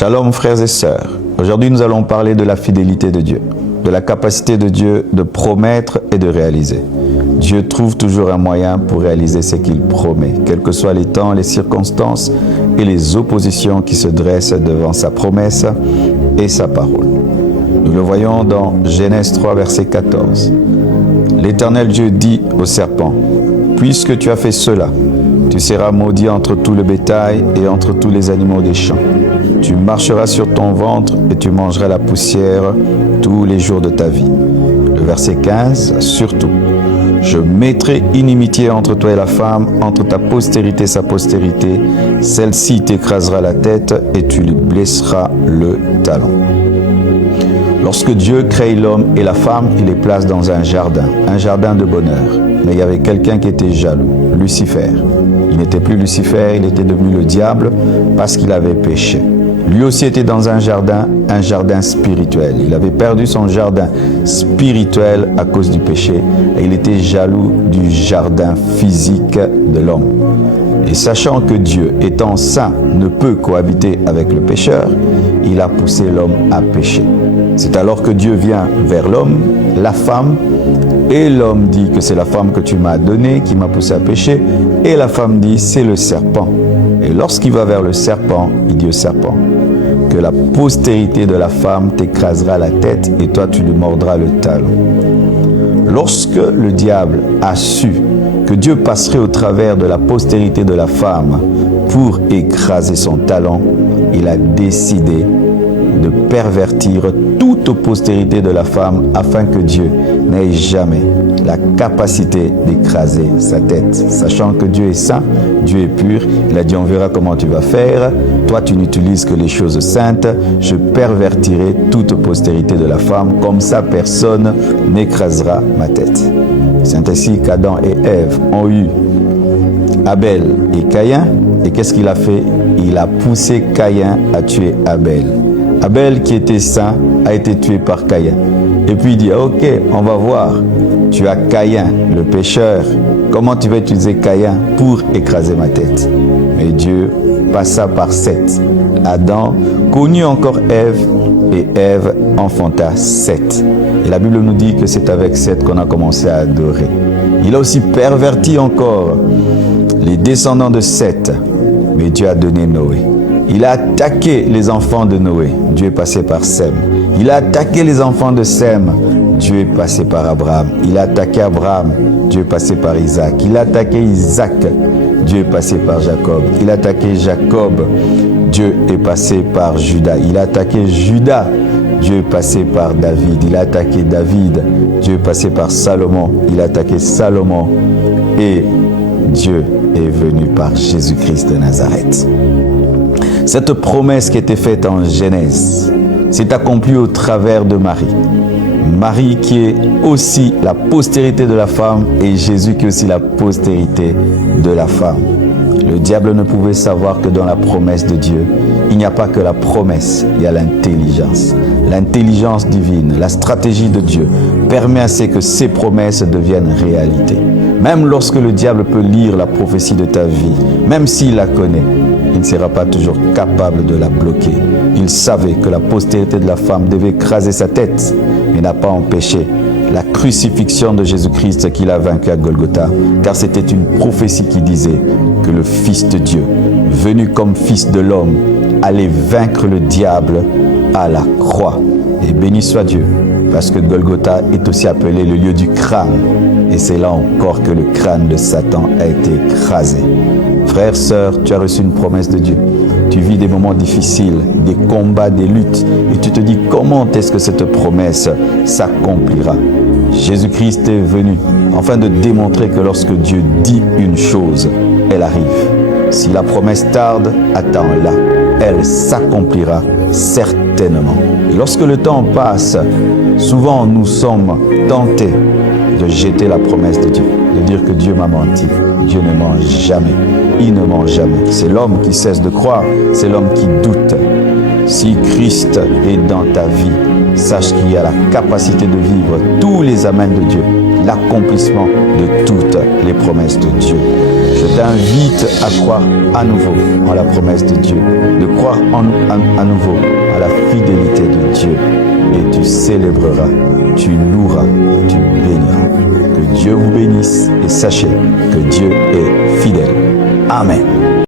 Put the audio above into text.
Shalom frères et sœurs. Aujourd'hui nous allons parler de la fidélité de Dieu, de la capacité de Dieu de promettre et de réaliser. Dieu trouve toujours un moyen pour réaliser ce qu'il promet, quels que soient les temps, les circonstances et les oppositions qui se dressent devant sa promesse et sa parole. Nous le voyons dans Genèse 3, verset 14. L'Éternel Dieu dit au serpent, « Puisque tu as fait cela, tu seras maudit entre tout le bétail et entre tous les animaux des champs. Tu marcheras sur ton ventre et tu mangeras la poussière tous les jours de ta vie. » Le verset 15, surtout. « Je mettrai inimitié entre toi et la femme, entre ta postérité et sa postérité. Celle-ci t'écrasera la tête et tu lui blesseras le talon. » Lorsque Dieu crée l'homme et la femme, il les place dans un jardin de bonheur. Mais il y avait quelqu'un qui était jaloux, Lucifer. Il n'était plus Lucifer, il était devenu le diable parce qu'il avait péché. Lui aussi était dans un jardin spirituel. Il avait perdu son jardin spirituel à cause du péché et il était jaloux du jardin physique de l'homme. Et sachant que Dieu, étant saint, ne peut cohabiter avec le pécheur, il a poussé l'homme à pécher. C'est alors que Dieu vient vers l'homme, la femme, et l'homme dit que c'est la femme que tu m'as donnée qui m'a poussé à pécher, et la femme dit c'est le serpent. Et lorsqu'il va vers le serpent, il dit au serpent que la postérité de la femme t'écrasera la tête et toi tu lui mordras le talon. Lorsque le diable a su que Dieu passerait au travers de la postérité de la femme pour écraser son talon, il a décidé de pervertir toute postérité de la femme afin que Dieu n'ait jamais la capacité d'écraser sa tête. Sachant que Dieu est saint, Dieu est pur, il a dit on verra comment tu vas faire, toi tu n'utilises que les choses saintes, je pervertirai toute postérité de la femme, comme ça personne n'écrasera ma tête. C'est ainsi qu'Adam et Ève ont eu Abel et Caïn, et qu'est-ce qu'il a fait? Il a poussé Caïn à tuer Abel. Abel, qui était saint, a été tué par Caïn. Et puis il dit, ok, on va voir, tu as Caïn, le pécheur, comment tu vas utiliser Caïn pour écraser ma tête? Mais Dieu passa par Seth. Adam connut encore Ève, et Ève enfanta Seth. Et la Bible nous dit que c'est avec Seth qu'on a commencé à adorer. Il a aussi perverti encore les descendants de Seth, mais Dieu a donné Noé. Il a attaqué les enfants de Noé. Dieu est passé par Sem. Il a attaqué les enfants de Sem. Dieu est passé par Abraham. Il a attaqué Abraham. Dieu est passé par Isaac. Il a attaqué Isaac. Dieu est passé par Jacob. Il a attaqué Jacob. Dieu est passé par Judas. Il a attaqué Judas. Dieu est passé par David. Il a attaqué David. Dieu est passé par Salomon. Il a attaqué Salomon. Et Dieu est venu par Jésus-Christ de Nazareth. Cette promesse qui était faite en Genèse s'est accomplie au travers de Marie. Marie qui est aussi la postérité de la femme et Jésus qui est aussi la postérité de la femme. Le diable ne pouvait savoir que dans la promesse de Dieu, il n'y a pas que la promesse, il y a l'intelligence. L'intelligence divine, la stratégie de Dieu permet à ce que ces promesses deviennent réalité. Même lorsque le diable peut lire la prophétie de ta vie, même s'il la connaît, il ne sera pas toujours capable de la bloquer. Il savait que la postérité de la femme devait écraser sa tête, mais n'a pas empêché la crucifixion de Jésus-Christ qu'il a vaincu à Golgotha, car c'était une prophétie qui disait que le Fils de Dieu, venu comme Fils de l'homme, allait vaincre le diable à la croix. Et béni soit Dieu, parce que Golgotha est aussi appelé le lieu du crâne. Et c'est là encore que le crâne de Satan a été écrasé. Frère, sœur, tu as reçu une promesse de Dieu. Tu vis des moments difficiles, des combats, des luttes. Et tu te dis comment est-ce que cette promesse s'accomplira. Jésus-Christ est venu afin de démontrer que lorsque Dieu dit une chose, elle arrive. Si la promesse tarde, attends-la. Elle s'accomplira certainement. Et lorsque le temps passe, souvent nous sommes tentés de jeter la promesse de Dieu, de dire que Dieu m'a menti. Dieu ne ment jamais. Il ne ment jamais. C'est l'homme qui cesse de croire, c'est l'homme qui doute. Si Christ est dans ta vie, sache qu'il y a la capacité de vivre tous les amens de Dieu, l'accomplissement de toutes les promesses de Dieu. Je t'invite à croire à nouveau en la promesse de Dieu, de croire à nouveau à la fidélité de Dieu. Et tu célébreras, tu loueras, tu béniras. Que Dieu vous bénisse et sachez que Dieu est fidèle. Amen.